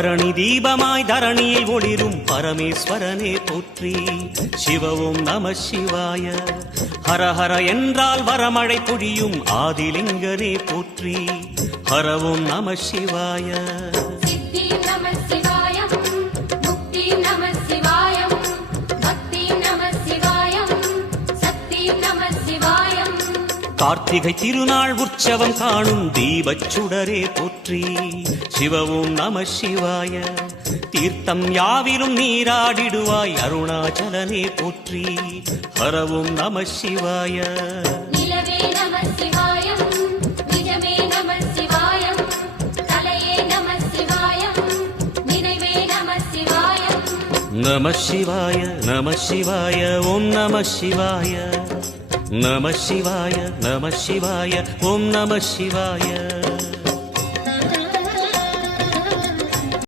பரணி தீபமாய் தரணியில் ஒளிரும் பரமேஸ்வரனே போற்றி. சிவவும் நம சிவாய. ஹரஹர என்றால் வரமழை பொழியும் ஆதிலிங்கனே போற்றி. ஹரவும் நம சிவாய. கார்த்திகை திருநாள் உற்சவம் காணும் தீபச்சுடரே போற்றி. சிவவும் நம சிவாய. தீர்த்தம் யாவிலும் நீராடிடுவாய் அருணாச்சலனே போற்றி. ஹரவும் நம சிவாய. நம சிவாய நம சிவாய ஓம் நம சிவாய. நம சிவாய நம சிவாய ஓம் நம சிவாய.